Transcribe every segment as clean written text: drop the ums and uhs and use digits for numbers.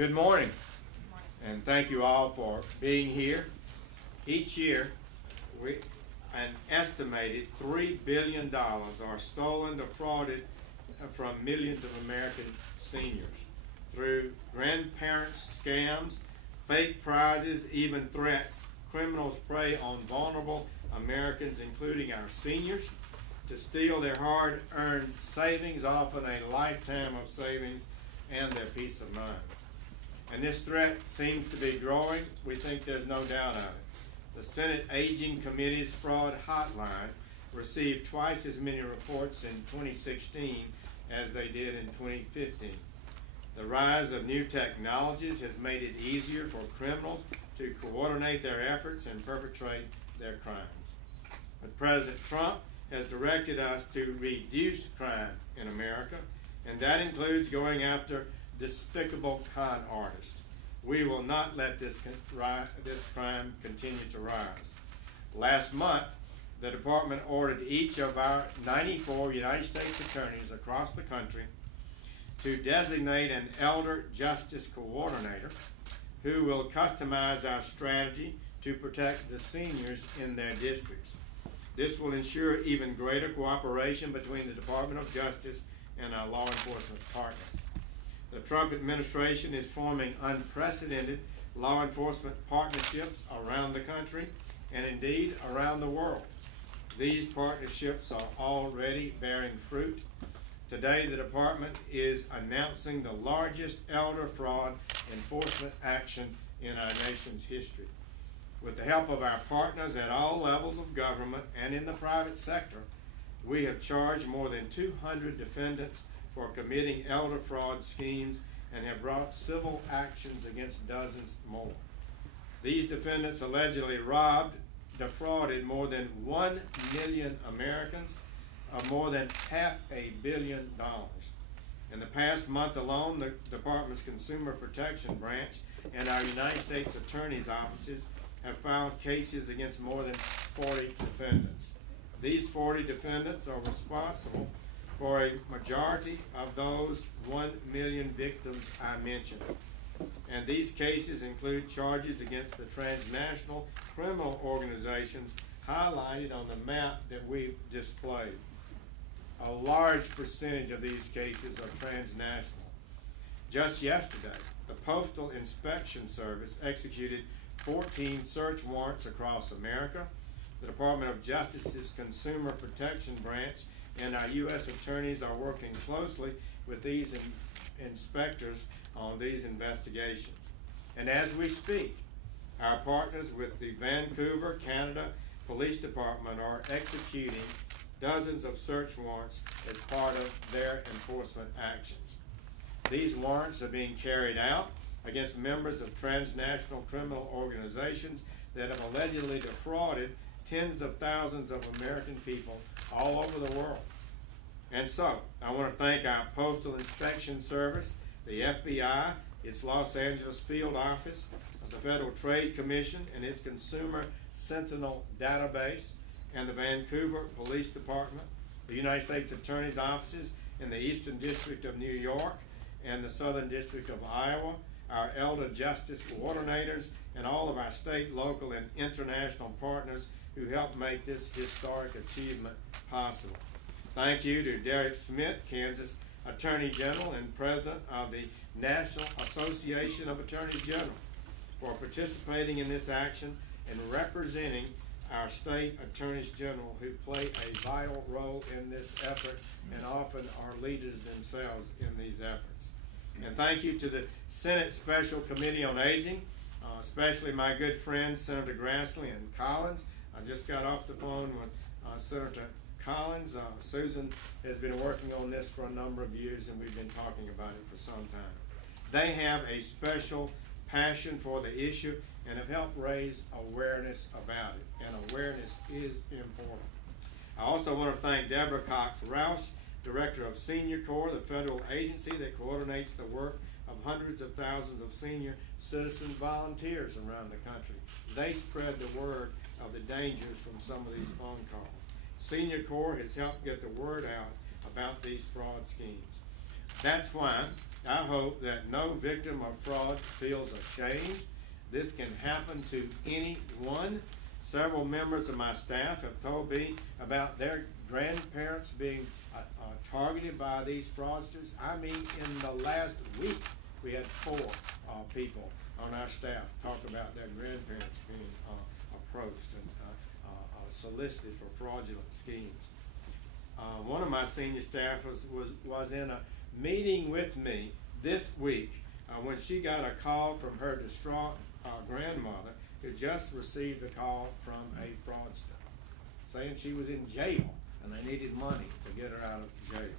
Good morning, and thank you all for being here. Each year, an estimated $3 billion are stolen, defrauded from millions of American seniors through grandparents' scams, fake prizes, even threats. Criminals prey on vulnerable Americans, including our seniors, to steal their hard-earned savings, often a lifetime of savings, and their peace of mind. And this threat seems to be growing. We think there's no doubt of it. The Senate Aging Committee's fraud hotline received twice as many reports in 2016 as they did in 2015. The rise of new technologies has made it easier for criminals to coordinate their efforts and perpetrate their crimes. But President Trump has directed us to reduce crime in America, and that includes going after despicable con artists. We will not let this crime continue to rise. Last month, the department ordered each of our 94 United States attorneys across the country to designate an elder justice coordinator who will customize our strategy to protect the seniors in their districts. This will ensure even greater cooperation between the Department of Justice and our law enforcement partners. The Trump administration is forming unprecedented law enforcement partnerships around the country and indeed around the world. These partnerships are already bearing fruit. Today, the department is announcing the largest elder fraud enforcement action in our nation's history. With the help of our partners at all levels of government and in the private sector, we have charged more than 200 defendants for committing elder fraud schemes and have brought civil actions against dozens more. These defendants allegedly defrauded more than 1 million Americans of more than $500 million. In the past month alone, the Department's Consumer Protection Branch and our United States Attorney's offices have filed cases against more than 40 defendants. These 40 defendants are responsible for a majority of those 1 million victims I mentioned. And these cases include charges against the transnational criminal organizations highlighted on the map that we've displayed. A large percentage of these cases are transnational. Just yesterday, the Postal Inspection Service executed 14 search warrants across America. The Department of Justice's Consumer Protection Branch and our U.S. attorneys are working closely with these inspectors on these investigations. And as we speak, our partners with the Vancouver, Canada Police Department are executing dozens of search warrants as part of their enforcement actions. These warrants are being carried out against members of transnational criminal organizations that have allegedly defrauded tens of thousands of American people all over the world. And so, I want to thank our Postal Inspection Service, the FBI, its Los Angeles field office, the Federal Trade Commission and its Consumer Sentinel database, and the Vancouver Police Department, the United States Attorney's offices in the Eastern District of New York and the Southern District of Iowa, our elder justice coordinators, and all of our state, local, and international partners who helped make this historic achievement possible. Thank you to Derek Smith, Kansas Attorney General and President of the National Association of Attorneys General, for participating in this action and representing our state attorneys general who play a vital role in this effort and often are leaders themselves in these efforts. And thank you to the Senate Special Committee on Aging, especially my good friends Senator Grassley and Collins. I just got off the phone with Senator Collins. Susan has been working on this for a number of years, and we've been talking about it for some time. They have a special passion for the issue and have helped raise awareness about it, and awareness is important. I also want to thank Deborah Cox Roush, Director of Senior Corps, the federal agency that coordinates the work of hundreds of thousands of senior citizen volunteers around the country. They spread the word of the dangers from some of these phone calls. Senior Corps has helped get the word out about these fraud schemes. That's why I hope that no victim of fraud feels ashamed. This can happen to anyone. Several members of my staff have told me about their grandparents being targeted by these fraudsters. I mean, in the last week, we had 4 people on our staff talk about their grandparents being approached and solicited for fraudulent schemes. One of my senior staffers was in a meeting with me this week when she got a call from her distraught grandmother who just received a call from a fraudster saying she was in jail and they needed money to get her out of jail.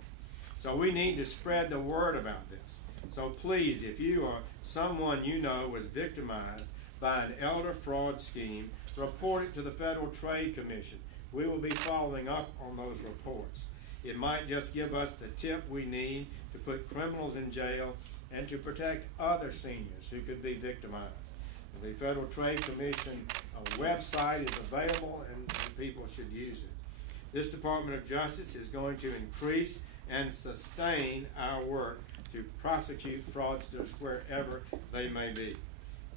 So we need to spread the word about this. So please, if you or someone you know was victimized by an elder fraud scheme, report it to the Federal Trade Commission. We will be following up on those reports. It might just give us the tip we need to put criminals in jail and to protect other seniors who could be victimized. The Federal Trade Commission website is available and people should use it. This Department of Justice is going to increase and sustain our work to prosecute fraudsters wherever they may be.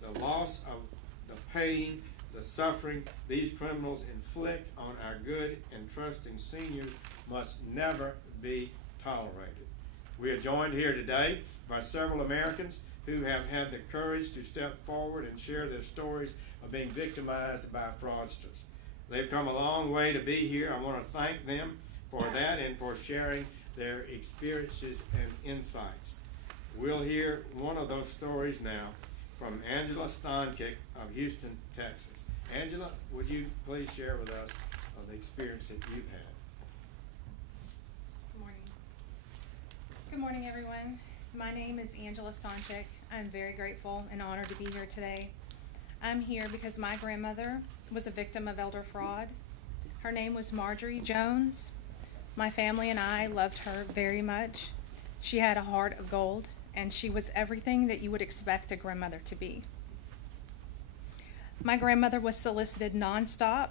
The loss of the pain, the suffering these criminals inflict on our good and trusting seniors must never be tolerated. We are joined here today by several Americans who have had the courage to step forward and share their stories of being victimized by fraudsters. They've come a long way to be here. I want to thank them for that and for sharing their experiences and insights. We'll hear one of those stories now from Angela Stonkick of Houston, Texas. Angela, would you please share with us the experience that you've had? Good morning. Good morning, everyone. My name is Angela Stonkick. I'm very grateful and honored to be here today. I'm here because my grandmother was a victim of elder fraud. Her name was Marjorie Jones. My family and I loved her very much. She had a heart of gold, and she was everything that you would expect a grandmother to be. My grandmother was solicited nonstop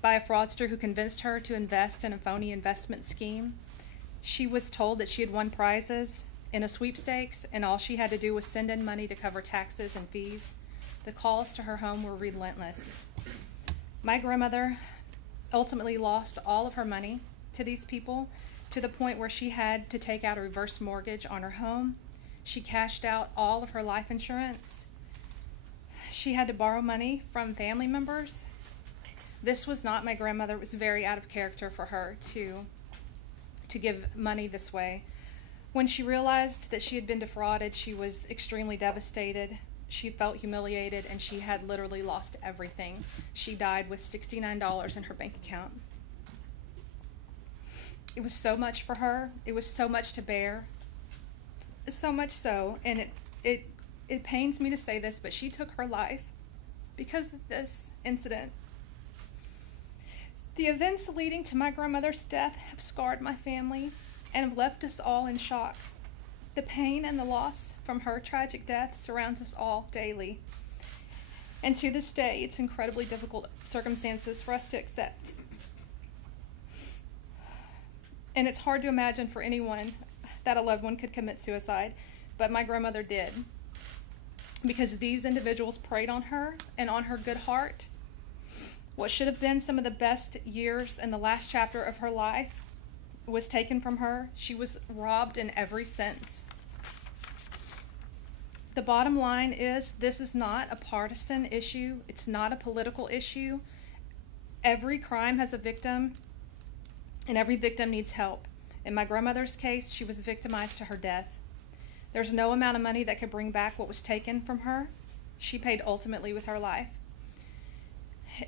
by a fraudster who convinced her to invest in a phony investment scheme. She was told that she had won prizes in a sweepstakes, and all she had to do was send in money to cover taxes and fees. The calls to her home were relentless. My grandmother ultimately lost all of her money to these people, to the point where she had to take out a reverse mortgage on her home. She cashed out all of her life insurance. She had to borrow money from family members. This was not my grandmother. It was very out of character for her to give money this way. When she realized that she had been defrauded, she was extremely devastated. She felt humiliated, and she had literally lost everything. She died with $69 in her bank account. It was so much for her. It was so much to bear. So much so, and it pains me to say this, but she took her life because of this incident. The events leading to my grandmother's death have scarred my family and have left us all in shock. The pain and the loss from her tragic death surrounds us all daily. And to this day, it's incredibly difficult circumstances for us to accept. And it's hard to imagine for anyone that a loved one could commit suicide, but my grandmother did. Because these individuals preyed on her and on her good heart. What should have been some of the best years in the last chapter of her life was taken from her. She was robbed in every sense. The bottom line is, this is not a partisan issue. It's not a political issue. Every crime has a victim, and every victim needs help. In my grandmother's case, she was victimized to her death. There's no amount of money that could bring back what was taken from her. She paid ultimately with her life.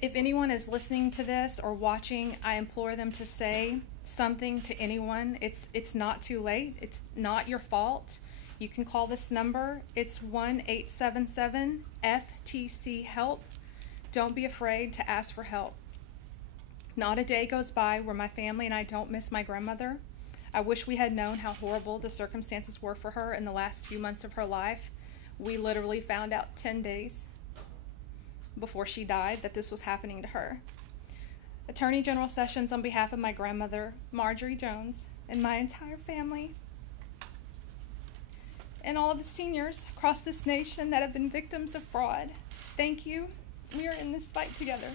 If anyone is listening to this or watching, I implore them to say something to anyone. It's not too late. It's not your fault. You can call this number. It's 1-877-FTC-HELP. Don't be afraid to ask for help. Not a day goes by where my family and I don't miss my grandmother. I wish we had known how horrible the circumstances were for her in the last few months of her life. We literally found out 10 days before she died that this was happening to her. Attorney General Sessions, on behalf of my grandmother, Marjorie Jones, and my entire family, and all of the seniors across this nation that have been victims of fraud. Thank you. We are in this fight together.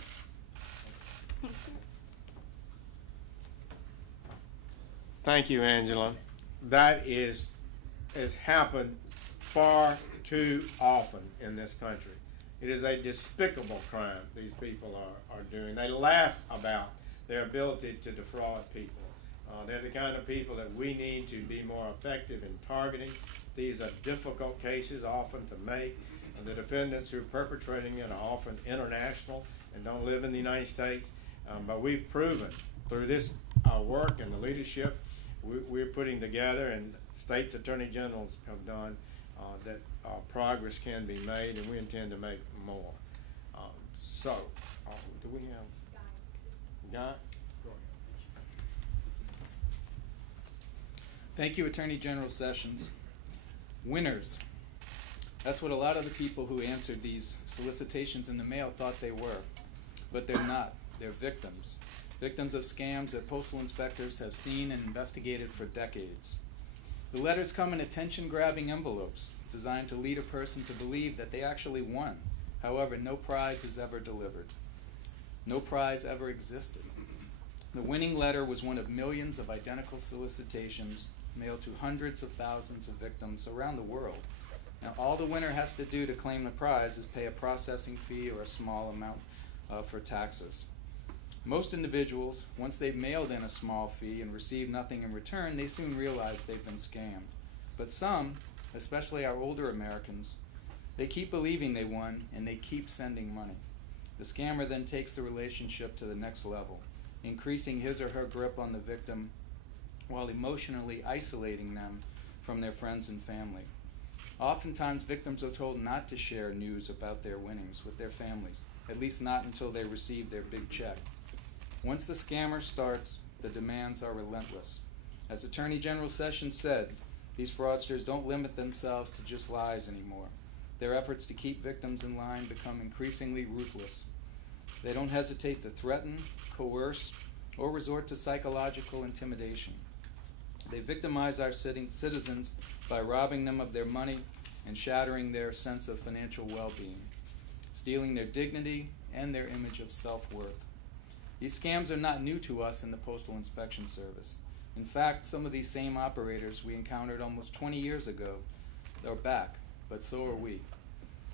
Thank you, Angela. That has happened far too often in this country. It is a despicable crime these people are doing. They laugh about their ability to defraud people. They're the kind of people that we need to be more effective in targeting. These are difficult cases often to make. The defendants who are perpetrating it are often international and don't live in the United States. But we've proven through this work and the leadership we're putting together, and states' attorney generals have done, that progress can be made, and we intend to make more. Do we have Guy? Thank you, Attorney General Sessions. Winners. That's what a lot of the people who answered these solicitations in the mail thought they were, but they're not. They're victims. Victims of scams that postal inspectors have seen and investigated for decades. The letters come in attention-grabbing envelopes designed to lead a person to believe that they actually won. However, no prize is ever delivered. No prize ever existed. The winning letter was one of millions of identical solicitations mailed to hundreds of thousands of victims around the world. Now, all the winner has to do to claim the prize is pay a processing fee or a small amount for taxes. Most individuals, once they've mailed in a small fee and received nothing in return, they soon realize they've been scammed. But some, especially our older Americans, they keep believing they won and they keep sending money. The scammer then takes the relationship to the next level, increasing his or her grip on the victim while emotionally isolating them from their friends and family. Oftentimes, victims are told not to share news about their winnings with their families, at least not until they receive their big check. Once the scammer starts, the demands are relentless. As Attorney General Sessions said, these fraudsters don't limit themselves to just lies anymore. Their efforts to keep victims in line become increasingly ruthless. They don't hesitate to threaten, coerce, or resort to psychological intimidation. They victimize our citizens by robbing them of their money and shattering their sense of financial well-being, stealing their dignity and their image of self-worth. These scams are not new to us in the Postal Inspection Service. In fact, some of these same operators we encountered almost 20 years ago are back, but so are we.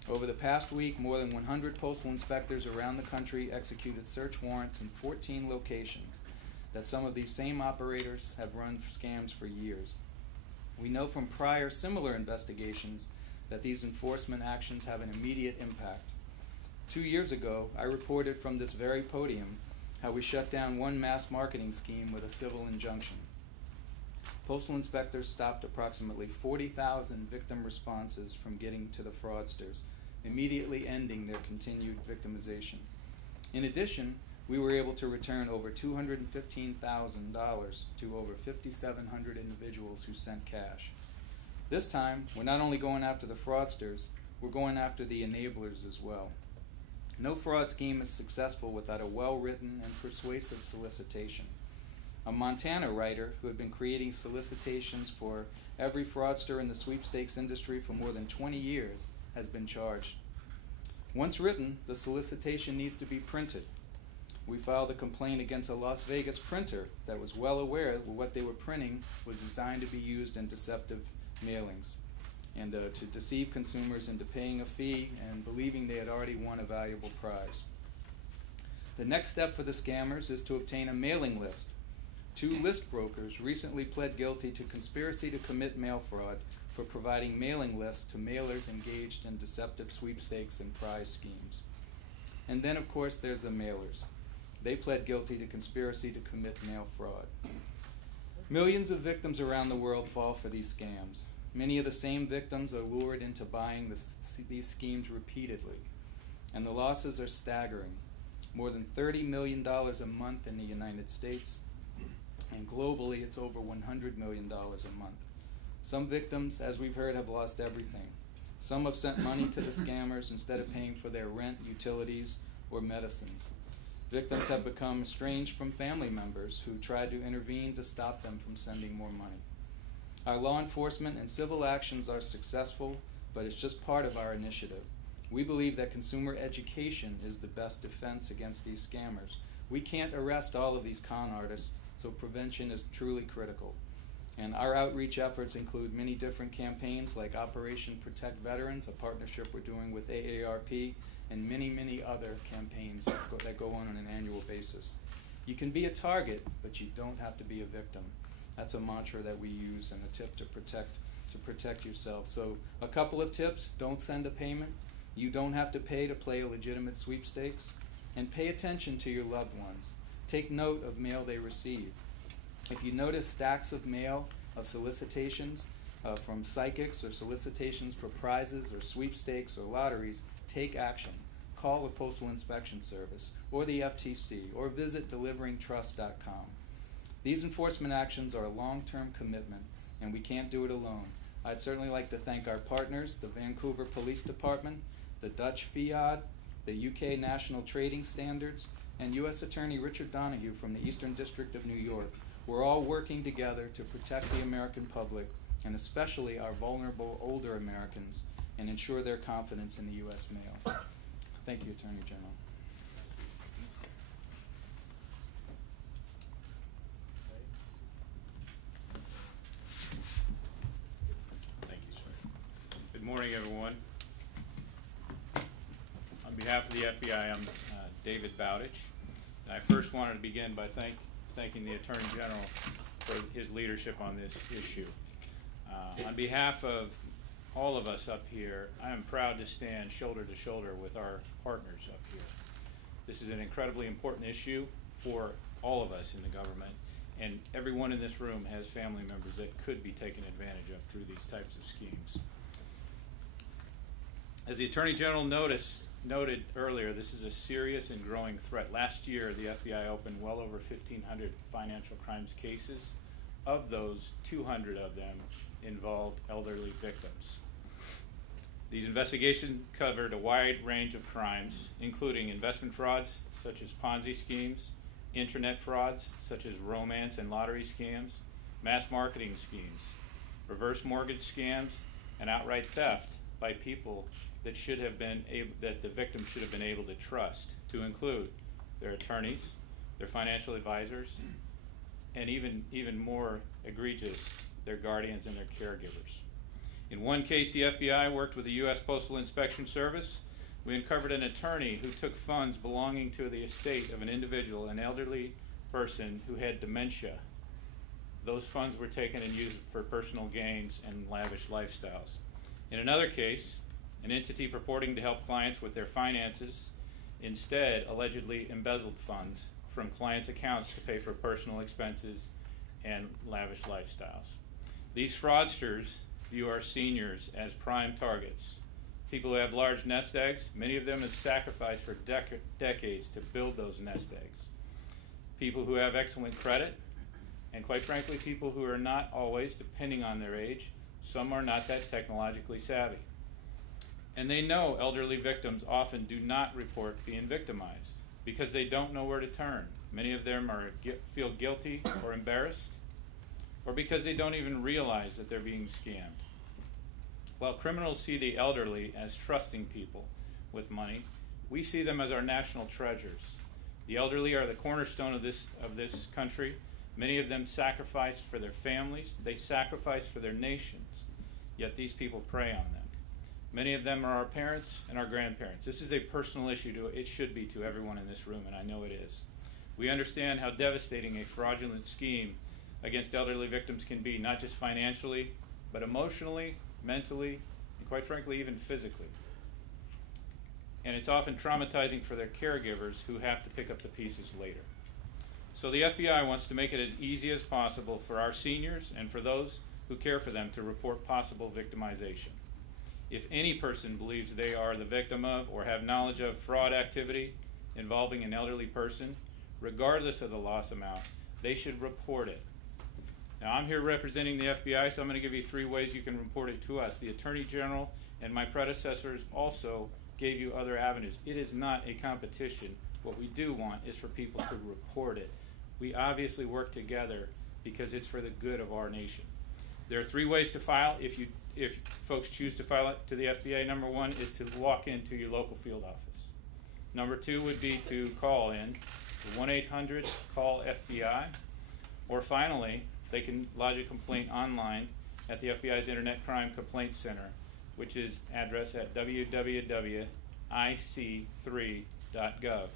Over the past week, more than 100 postal inspectors around the country executed search warrants in 14 locations that some of these same operators have run scams for years. We know from prior similar investigations that these enforcement actions have an immediate impact. 2 years ago, I reported from this very podium how we shut down one mass marketing scheme with a civil injunction. Postal inspectors stopped approximately 40,000 victim responses from getting to the fraudsters, immediately ending their continued victimization. In addition, we were able to return over $215,000 to over 5,700 individuals who sent cash. This time, we're not only going after the fraudsters, we're going after the enablers as well. No fraud scheme is successful without a well-written and persuasive solicitation. A Montana writer who had been creating solicitations for every fraudster in the sweepstakes industry for more than 20 years has been charged. Once written, the solicitation needs to be printed. We filed a complaint against a Las Vegas printer that was well aware that what they were printing was designed to be used in deceptive mailings and to deceive consumers into paying a fee and believing they had already won a valuable prize. The next step for the scammers is to obtain a mailing list. 2 list brokers recently pled guilty to conspiracy to commit mail fraud for providing mailing lists to mailers engaged in deceptive sweepstakes and prize schemes. And then, of course, there's the mailers. They pled guilty to conspiracy to commit mail fraud. Millions of victims around the world fall for these scams. Many of the same victims are lured into buying these schemes repeatedly, and the losses are staggering. More than $30 million a month in the United States, and globally it's over $100 million a month. Some victims, as we've heard, have lost everything. Some have sent money to the scammers instead of paying for their rent, utilities, or medicines. Victims have become estranged from family members who tried to intervene to stop them from sending more money. Our law enforcement and civil actions are successful, but it's just part of our initiative. We believe that consumer education is the best defense against these scammers. We can't arrest all of these con artists, so prevention is truly critical. And our outreach efforts include many different campaigns like Operation Protect Veterans, a partnership we're doing with AARP, and many, many other campaigns that go on an annual basis. You can be a target, but you don't have to be a victim. That's a mantra that we use and a tip to protect yourself. So a couple of tips: don't send a payment. You don't have to pay to play a legitimate sweepstakes. And pay attention to your loved ones. Take note of mail they receive. If you notice stacks of mail of solicitations from psychics or solicitations for prizes or sweepstakes or lotteries, take action. Call the Postal Inspection Service or the FTC or visit deliveringtrust.com. These enforcement actions are a long-term commitment, and we can't do it alone. I'd certainly like to thank our partners, the Vancouver Police Department, the Dutch FIAD, the UK National Trading Standards, and U.S. Attorney Richard Donahue from the Eastern District of New York. We're all working together to protect the American public, and especially our vulnerable older Americans, and ensure their confidence in the U.S. mail. Thank you, Attorney General. Thank you, sir. Good morning, everyone. On behalf of the FBI, I'm David Bowditch. And I first wanted to begin by thanking the Attorney General for his leadership on this issue. On behalf of all of us up here, I am proud to stand shoulder to shoulder with our partners up here. This is an incredibly important issue for all of us in the government, and everyone in this room has family members that could be taken advantage of through these types of schemes. As the Attorney General noted earlier, this is a serious and growing threat. Last year, the FBI opened well over 1,500 financial crimes cases. Of those, 200 of them involved elderly victims. These investigations covered a wide range of crimes, including investment frauds, such as Ponzi schemes, internet frauds, such as romance and lottery scams, mass marketing schemes, reverse mortgage scams, and outright theft by people that that the victim should have been able to trust, to include their attorneys, their financial advisors, and even more egregious, their guardians and their caregivers. In one case, the FBI worked with the U.S. Postal Inspection Service. We uncovered an attorney who took funds belonging to the estate of an individual, an elderly person who had dementia. Those funds were taken and used for personal gains and lavish lifestyles. In another case, an entity purporting to help clients with their finances instead allegedly embezzled funds from clients' accounts to pay for personal expenses and lavish lifestyles. These fraudsters view our seniors as prime targets. People who have large nest eggs, many of them have sacrificed for decades to build those nest eggs. People who have excellent credit, and quite frankly, people who are not always, depending on their age, some are not that technologically savvy. And they know elderly victims often do not report being victimized because they don't know where to turn. Many of them feel guilty or embarrassed, or because they don't even realize that they're being scammed. While criminals see the elderly as trusting people with money, we see them as our national treasures. The elderly are the cornerstone of this country. Many of them sacrificed for their families. They sacrificed for their nations, yet these people prey on them. Many of them are our parents and our grandparents. This is a personal issue. It should be to everyone in this room, and I know it is. We understand how devastating a fraudulent scheme against elderly victims can be, not just financially, but emotionally, mentally, and quite frankly, even physically. And it's often traumatizing for their caregivers who have to pick up the pieces later. So the FBI wants to make it as easy as possible for our seniors and for those who care for them to report possible victimization. If any person believes they are the victim of or have knowledge of fraud activity involving an elderly person, regardless of the loss amount, they should report it. Now, I'm here representing the FBI, so I'm going to give you 3 ways you can report it to us. The Attorney General and my predecessors also gave you other avenues. It is not a competition. What we do want is for people to report it. We obviously work together because it's for the good of our nation. There are 3 ways to file if folks choose to file it to the FBA. Number 1 is to walk into your local field office. Number 2 would be to call in to 1-800-CALL-FBI, or finally, they can lodge a complaint online at the FBI's Internet Crime Complaint Center, which is addressed at www.ic3.gov.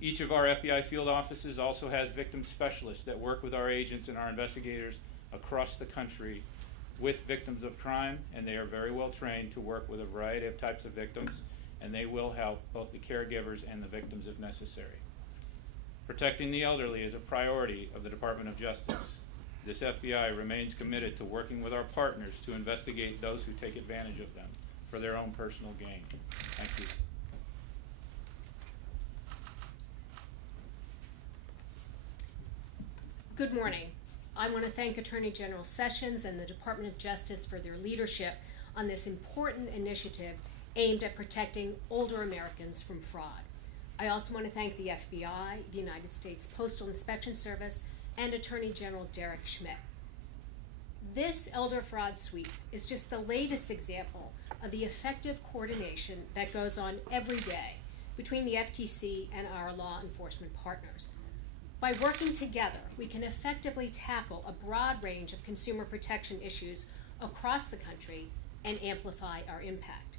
Each of our FBI field offices also has victim specialists that work with our agents and our investigators across the country with victims of crime, and they are very well trained to work with a variety of types of victims, and they will help both the caregivers and the victims if necessary. Protecting the elderly is a priority of the Department of Justice. This FBI remains committed to working with our partners to investigate those who take advantage of them for their own personal gain. Thank you. Good morning. I want to thank Attorney General Sessions and the Department of Justice for their leadership on this important initiative aimed at protecting older Americans from fraud. I also want to thank the FBI, the United States Postal Inspection Service, and Attorney General Derek Schmidt. This elder fraud sweep is just the latest example of the effective coordination that goes on every day between the FTC and our law enforcement partners. By working together, we can effectively tackle a broad range of consumer protection issues across the country and amplify our impact.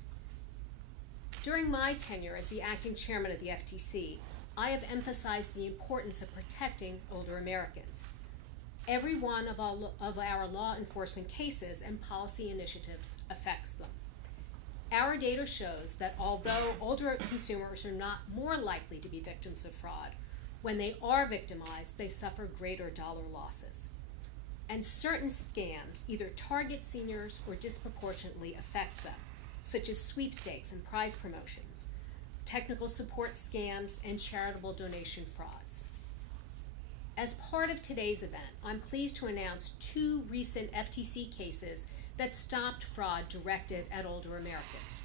During my tenure as the acting chairman of the FTC, I have emphasized the importance of protecting older Americans. Every one of our law enforcement cases and policy initiatives affects them. Our data shows that although older consumers are not more likely to be victims of fraud, when they are victimized, they suffer greater dollar losses. And certain scams either target seniors or disproportionately affect them, such as sweepstakes and prize promotions, technical support scams, and charitable donation frauds. As part of today's event, I'm pleased to announce 2 recent FTC cases that stopped fraud directed at older Americans.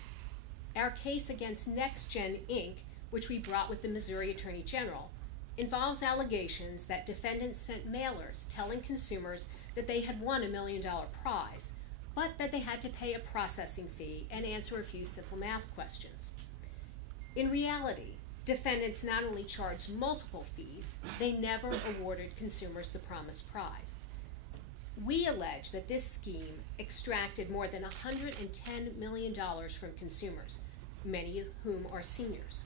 Our case against NextGen Inc., which we brought with the Missouri Attorney General, involves allegations that defendants sent mailers telling consumers that they had won $1 million prize, but that they had to pay a processing fee and answer a few simple math questions. In reality, defendants not only charged multiple fees, they never awarded consumers the promised prize. We allege that this scheme extracted more than $110 million from consumers, many of whom are seniors.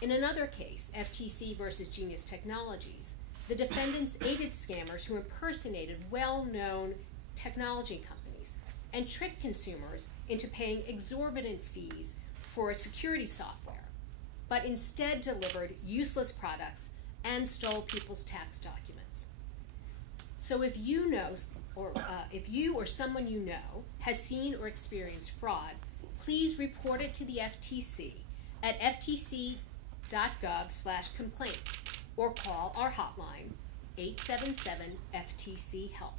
In another case, FTC versus Genius Technologies, the defendants aided scammers who impersonated well-known technology companies and tricked consumers into paying exorbitant fees for security software, but instead delivered useless products and stole people's tax documents. So if you know, or if you or someone you know has seen or experienced fraud, please report it to the FTC at ftc.gov/complaint or call our hotline 877-FTC-HELP.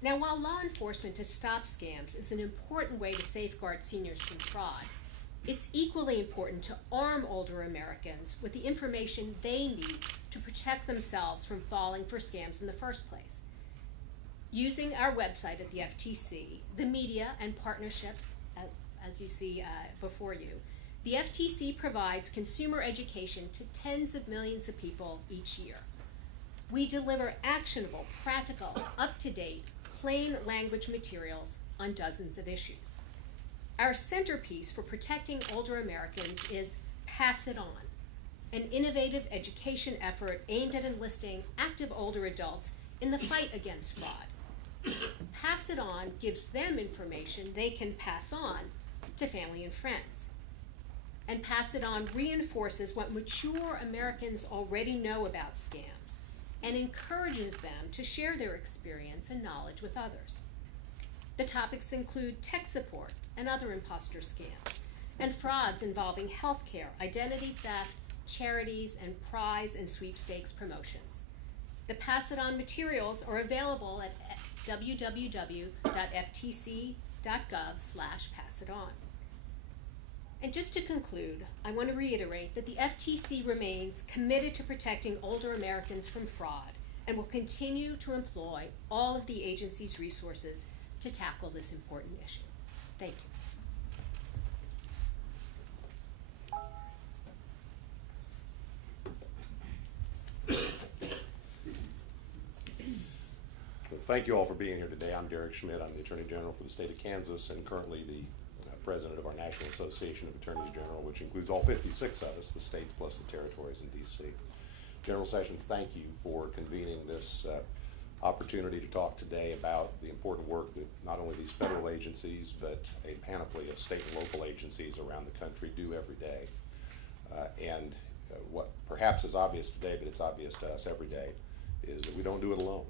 Now, while law enforcement to stop scams is an important way to safeguard seniors from fraud, it's equally important to arm older Americans with the information they need to protect themselves from falling for scams in the first place. Using our website at the FTC, the media, and partnerships, as you see before you, the FTC provides consumer education to tens of millions of people each year. We deliver actionable, practical, up-to-date, plain language materials on dozens of issues. Our centerpiece for protecting older Americans is Pass It On, an innovative education effort aimed at enlisting active older adults in the fight against fraud. Pass It On gives them information they can pass on to family and friends. And Pass It On reinforces what mature Americans already know about scams and encourages them to share their experience and knowledge with others. The topics include tech support and other imposter scams, and frauds involving healthcare, identity theft, charities, and prize and sweepstakes promotions. The Pass It On materials are available at www.ftc.gov/passiton. And just to conclude, I want to reiterate that the FTC remains committed to protecting older Americans from fraud and will continue to employ all of the agency's resources to tackle this important issue. Thank you. Thank you all for being here today. I'm Derek Schmidt. I'm the Attorney General for the state of Kansas and currently the President of our National Association of Attorneys General, which includes all 56 of us, the states plus the territories in D.C. General Sessions, thank you for convening this opportunity to talk today about the important work that not only these federal agencies, but a panoply of state and local agencies around the country do every day. What perhaps is obvious today, but it's obvious to us every day, is that we don't do it alone.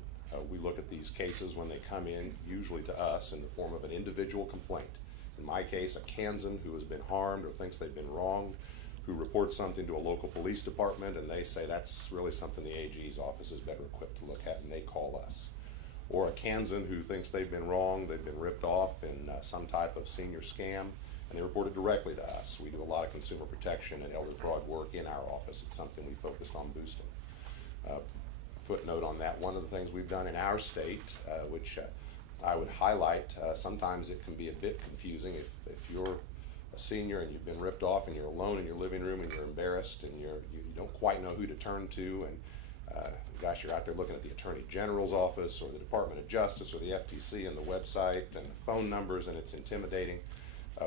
We look at these cases when they come in, usually to us, in the form of an individual complaint. In my case, a Kansan who has been harmed or thinks they've been wronged, who reports something to a local police department, and they say that's really something the AG's office is better equipped to look at, and they call us. Or a Kansan who thinks they've been wronged, they've been ripped off in some type of senior scam, and they report it directly to us. We do a lot of consumer protection and elder fraud work in our office. It's something we focused on boosting. Footnote on that, one of the things we've done in our state, which I would highlight, sometimes it can be a bit confusing if you're a senior and you've been ripped off and you're alone in your living room and you're embarrassed and you don't quite know who to turn to, and gosh, you're out there looking at the Attorney General's office or the Department of Justice or the FTC and the website and the phone numbers, and it's intimidating.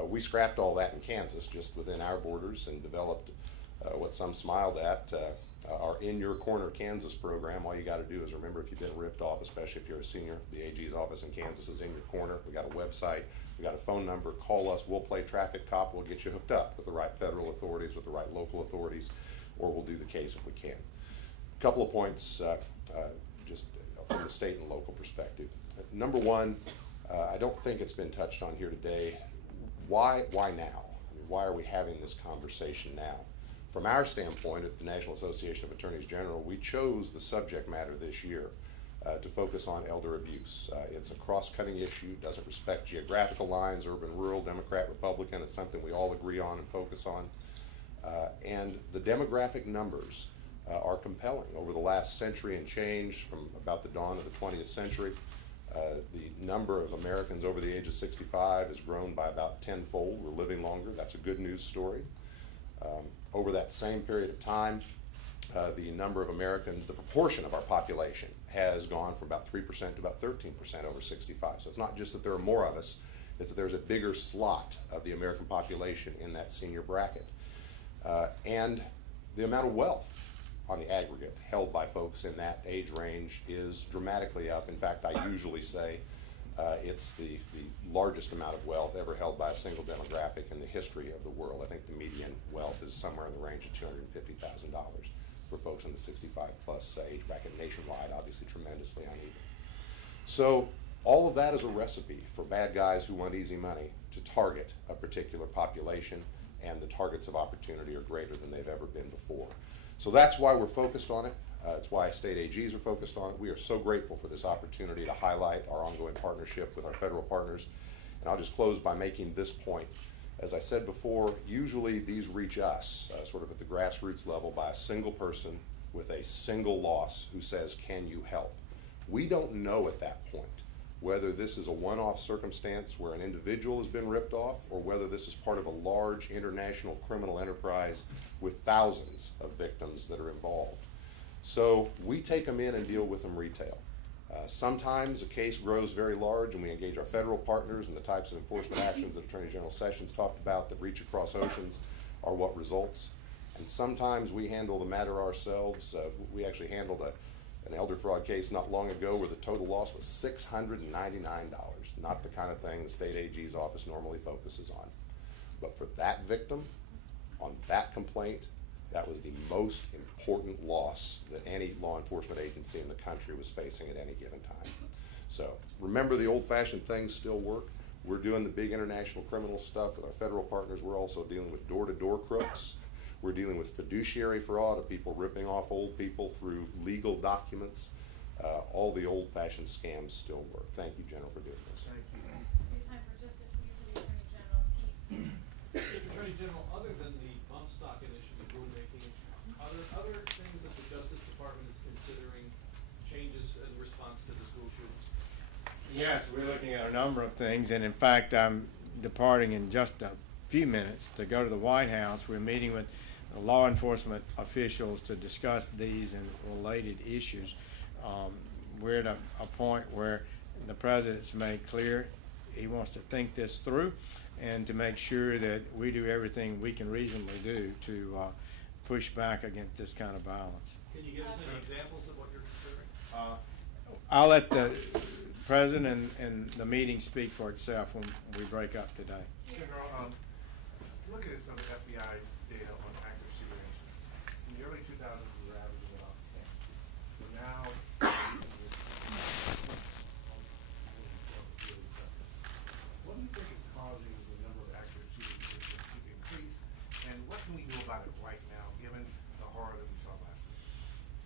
We scrapped all that in Kansas, just within our borders, and developed what some smiled at, our In Your Corner Kansas program. All you got to do is remember, if you've been ripped off, especially if you're a senior, the AG's office in Kansas is in your corner. We got a website, we got a phone number. Call us, we'll play traffic cop, we'll get you hooked up with the right federal authorities, with the right local authorities, or we'll do the case if we can. A couple of points just from the state and local perspective. Number one, I don't think it's been touched on here today. Why now? I mean, why are we having this conversation now? From our standpoint at the National Association of Attorneys General, we chose the subject matter this year to focus on elder abuse. It's a cross-cutting issue, doesn't respect geographical lines, urban, rural, Democrat, Republican. It's something we all agree on and focus on. And the demographic numbers are compelling. Over the last century and change, from about the dawn of the 20th century, the number of Americans over the age of 65 has grown by about tenfold. We're living longer. That's a good news story. Over that same period of time, the number of Americans, the proportion of our population has gone from about 3% to about 13% over 65. So it's not just that there are more of us, it's that there's a bigger slot of the American population in that senior bracket. And the amount of wealth on the aggregate held by folks in that age range is dramatically up. In fact, I usually say it's the largest amount of wealth ever held by a single demographic in the history of the world. I think the median wealth is somewhere in the range of $250,000 for folks in the 65 plus age bracket nationwide, obviously tremendously uneven. So all of that is a recipe for bad guys who want easy money to target a particular population, and the targets of opportunity are greater than they've ever been before. So that's why we're focused on it. It's why state AGs are focused on it. We are so grateful for this opportunity to highlight our ongoing partnership with our federal partners. And I'll just close by making this point. As I said before, usually these reach us sort of at the grassroots level by a single person with a single loss who says, can you help? We don't know at that point whether this is a one-off circumstance where an individual has been ripped off, or whether this is part of a large international criminal enterprise with thousands of victims that are involved. So we take them in and deal with them retail. Sometimes a case grows very large and we engage our federal partners, and the types of enforcement actions that Attorney General Sessions talked about that reach across oceans are what results. And sometimes we handle the matter ourselves. We actually handled an elder fraud case not long ago where the total loss was $699, not the kind of thing the state AG's office normally focuses on. But for that victim, on that complaint, that was the most important loss that any law enforcement agency in the country was facing at any given time. So remember, the old-fashioned things still work. We're doing the big international criminal stuff with our federal partners. We're also dealing with door-to-door crooks. We're dealing with fiduciary fraud of people ripping off old people through legal documents. All the old-fashioned scams still work. Thank you, General, for doing this. Thank you. We have time for just a few for the Attorney General. Pete. Mr. Attorney General, other than the bump stock initiative rulemaking, are there other things that the Justice Department is considering changes in response to the school shooting? Yes, we're looking at a number of things, and in fact, I'm departing in just a few minutes to go to the White House. We're meeting with law enforcement officials to discuss these and related issues. We're at a point where the president's made clear he wants to think this through and to make sure that we do everything we can reasonably do to push back against this kind of violence. Can you give us any examples of what you're considering? I'll let the president and the meeting speak for itself when we break up today. General, looking at some of the FBI data on active shootings, in the early 2000s we were averaging about 10. So now, what do you think is causing the number of active shootings to increase, and what can we do about it right now, given the horror that we saw last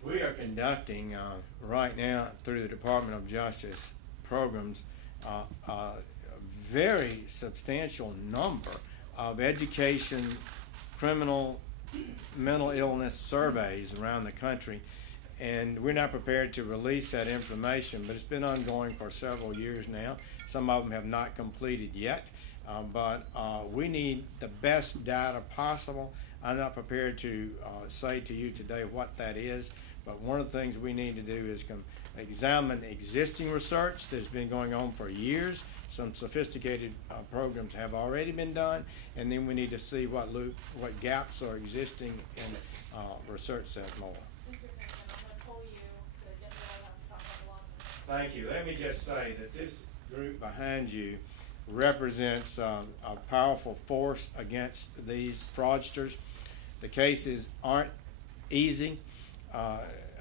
week? We are conducting right now through the Department of Justice programs a very substantial number of education, criminal, mental illness surveys around the country, and we're not prepared to release that information, but it's been ongoing for several years now. Some of them have not completed yet, but we need the best data possible. I'm not prepared to say to you today what that is, but one of the things we need to do is examine existing research that's been going on for years. Some sophisticated programs have already been done, and then we need to see what gaps are existing in research set more. Mr. President, I'm going to pull you to get to the White House and talk about the law. Thank you. Let me just say that this group behind you represents a powerful force against these fraudsters. The cases aren't easy.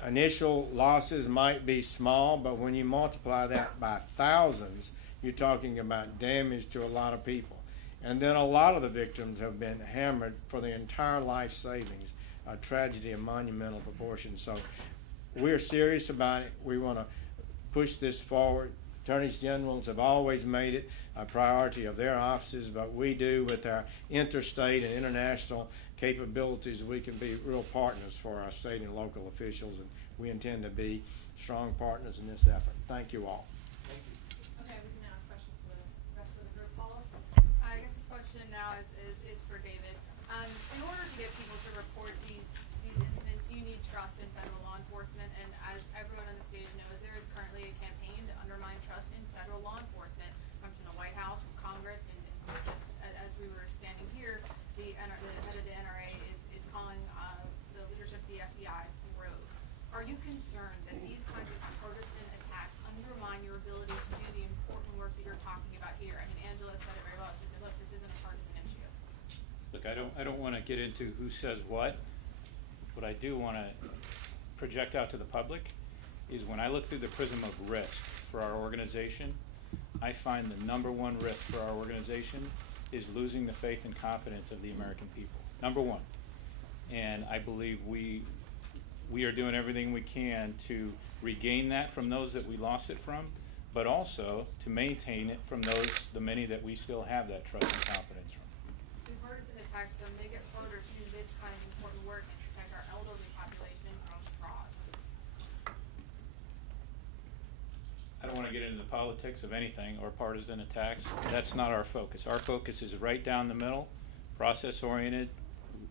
Initial losses might be small, but when you multiply that by thousands, you're talking about damage to a lot of people. And then a lot of the victims have been hammered for their entire life savings, a tragedy of monumental proportions. So we're serious about it. We want to push this forward. Attorneys generals have always made it a priority of their offices, but we do with our interstate and international capabilities. We can be real partners for our state and local officials, and we intend to be strong partners in this effort. Thank you all. Okay, we can ask questions to the rest of the group. Paula? I guess this question now is for David. In order to get people to report these incidents, you need trust in federal law enforcement, and as everyone on the stage knows, there is currently a campaign to undermine trust in federal law enforcement. It comes from the White House, from Congress, and just as we were standing here, the head of the NRA is calling the leadership of the FBI rogue. Are you concerned that these kinds of partisan attacks undermine your ability to do the important work that you're talking about here? I mean, Angela said it very well. She said, look, this isn't a partisan issue. Look, I don't want to get into who says what. What I do want to project out to the public is when I look through the prism of risk for our organization, I find the number one risk for our organization is losing the faith and confidence of the American people. Number one. And I believe we are doing everything we can to regain that from those that we lost it from, but also to maintain it from the many that we still have that trust and confidence from. These partisan attacks, though, make it harder to do this kind of important work and protect our elderly population from fraud. I don't want to get into the politics of anything or partisan attacks. That's not our focus. Our focus is right down the middle, process-oriented.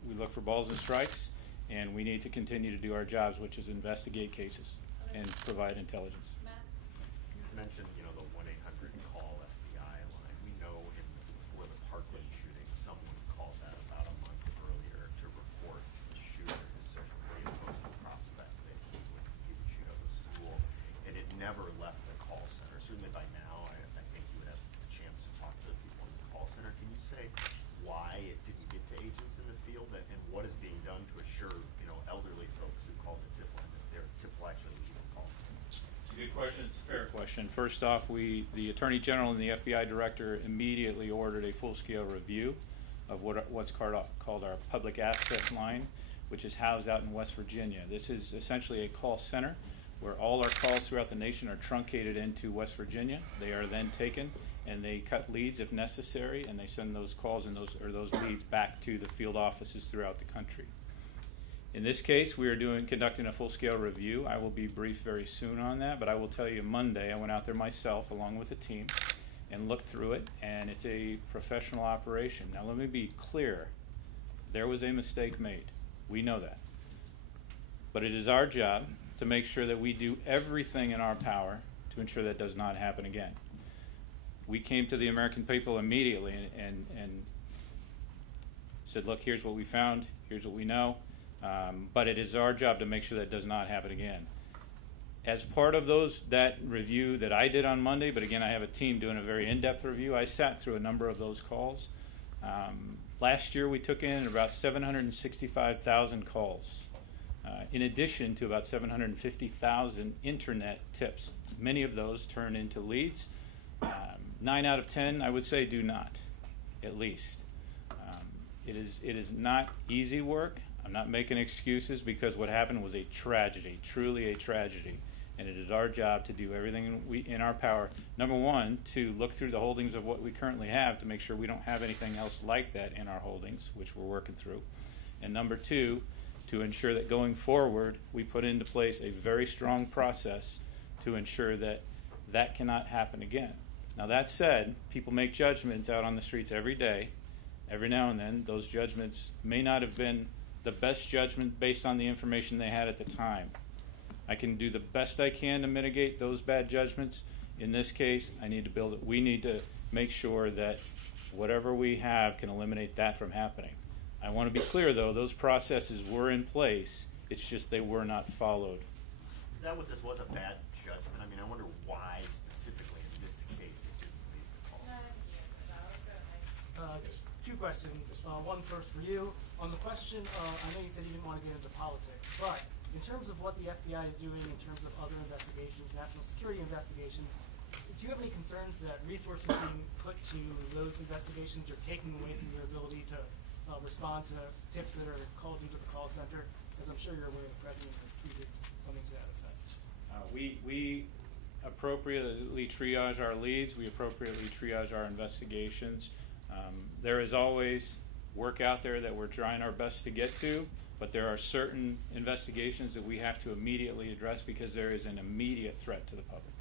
We look for balls and strikes, and we need to continue to do our jobs, which is investigate cases and provide intelligence. Matt? You mentioned, the 1-800 call FBI line. We know for the Parkland shooting, someone called that about a month earlier to report the shooter as such a great postal prospect that he would shoot up a school, and it never left the call center. Certainly by now, I think you would have a chance to talk to the people in the call center. Can you say why it didn't get to agents in the field, and what is being done to assure elderly folks who call the tip line that their tip will actually leave the call? It's a good question. It's a fair question. First off, the Attorney General and the FBI Director immediately ordered a full-scale review of what's called our public access line, which is housed out in West Virginia. This is essentially a call center where all our calls throughout the nation are truncated into West Virginia. They are then taken and they cut leads if necessary, and they send those calls and those leads back to the field offices throughout the country. In this case, we are conducting a full-scale review. I will be briefed very soon on that, but I will tell you Monday I went out there myself along with a team and looked through it, and it's a professional operation. Now let me be clear. There was a mistake made. We know that. But it is our job to make sure that we do everything in our power to ensure that does not happen again. We came to the American people immediately and said, look, here's what we found, here's what we know, but it is our job to make sure that does not happen again. As part of that review that I did on Monday, but again, I have a team doing a very in-depth review, I sat through a number of those calls. Last year we took in about 765,000 calls, in addition to about 750,000 internet tips. Many of those turn into leads. 9 out of 10, I would say, do not, at least. It is not easy work. I'm not making excuses, because what happened was a tragedy, truly a tragedy. And it is our job to do everything in our power, number one, to look through the holdings of what we currently have to make sure we don't have anything else like that in our holdings, which we're working through. And number two, to ensure that going forward, we put into place a very strong process to ensure that that cannot happen again. Now that said, people make judgments out on the streets every day. Every now and then, those judgments may not have been the best judgment based on the information they had at the time. I can do the best I can to mitigate those bad judgments. In this case, we need to make sure that whatever we have can eliminate that from happening. I want to be clear, though, those processes were in place. It's just they were not followed. Is that what this was, a bad judgment? I mean, I wonder why specifically in this case it didn't leave the call. Two questions. One first for you. On the question, I know you said you didn't want to get into politics, but in terms of what the FBI is doing, in terms of other investigations, national security investigations, do you have any concerns that resources being put to those investigations are taking away from your ability to respond to tips that are called into the call center? Because I'm sure you're aware the president has tweeted something to that effect. We appropriately triage our leads. We appropriately triage our investigations. There is always work out there that we're trying our best to get to, but there are certain investigations that we have to immediately address because there is an immediate threat to the public.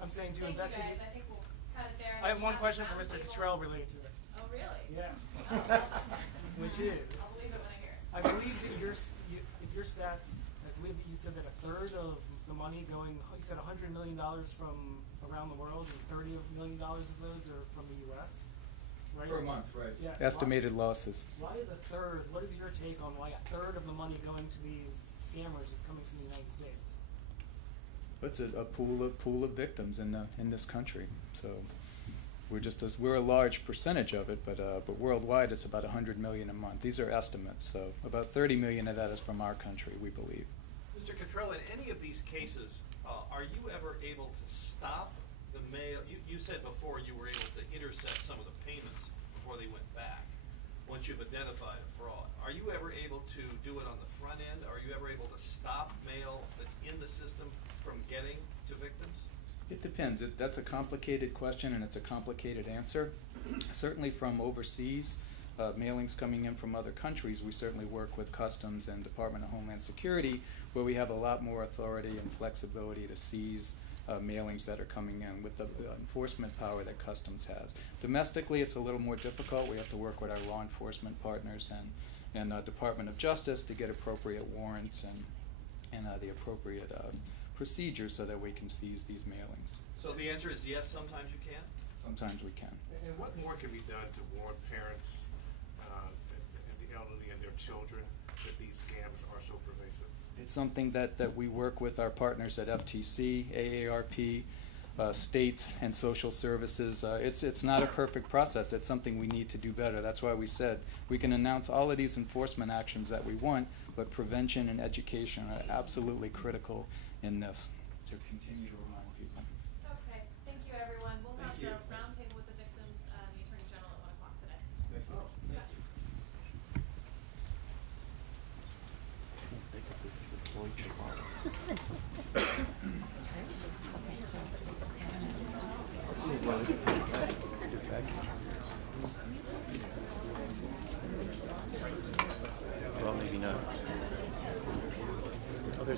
I'm saying do investigate. I think we'll cut it there. I have one question for Mr. Cottrell related to this. Oh, really? Yes. Oh. Which is, I'll believe it when I hear it. I believe that your stats, I believe that you said that a third of the money going, you said $100 million from around the world, and $30 million of those are from the U.S., right? Per month, right. Yes. Estimated losses. Why is a third, what is your take on why a third of the money going to these scammers is coming from the United States? It's a pool of victims in this country. So we're a large percentage of it, but worldwide it's about 100 million a month. These are estimates, so about 30 million of that is from our country, we believe. Mr. Cottrell, in any of these cases, are you ever able to stop the mail? You said before you were able to intercept some of the payments before they went back, once you've identified a fraud. Are you ever able to do it on the front end? Are you ever able to stop mail that's in the system from getting to victims? It depends. That's a complicated question, and it's a complicated answer. Certainly from overseas, mailings coming in from other countries, we certainly work with Customs and Department of Homeland Security, where we have a lot more authority and flexibility to seize mailings that are coming in with the enforcement power that Customs has. Domestically, it's a little more difficult. We have to work with our law enforcement partners and Department of Justice to get appropriate warrants and the appropriate procedures so that we can seize these mailings. So the answer is yes, sometimes you can? Sometimes we can. And what more can be done to warn parents and the elderly and their children that these scams are so pervasive? It's something that we work with our partners at FTC, AARP, states, and social services. It's not a perfect process. It's something we need to do better. That's why we said we can announce all of these enforcement actions that we want, but prevention and education are absolutely critical in this to continue to remind people. Okay, thank you, everyone. We'll have Thank you. the roundtable with the victims and the Attorney General at 1 o'clock today. Thank you. Yeah. Well, maybe not.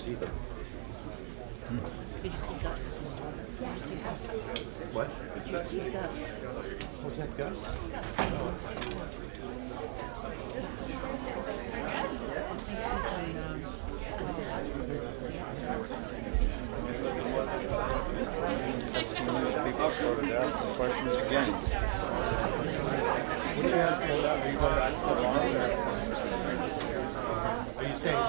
Gus either. What? Was that Gus? Questions again? What do you guys hold out? Are you going back to the bar? Are you staying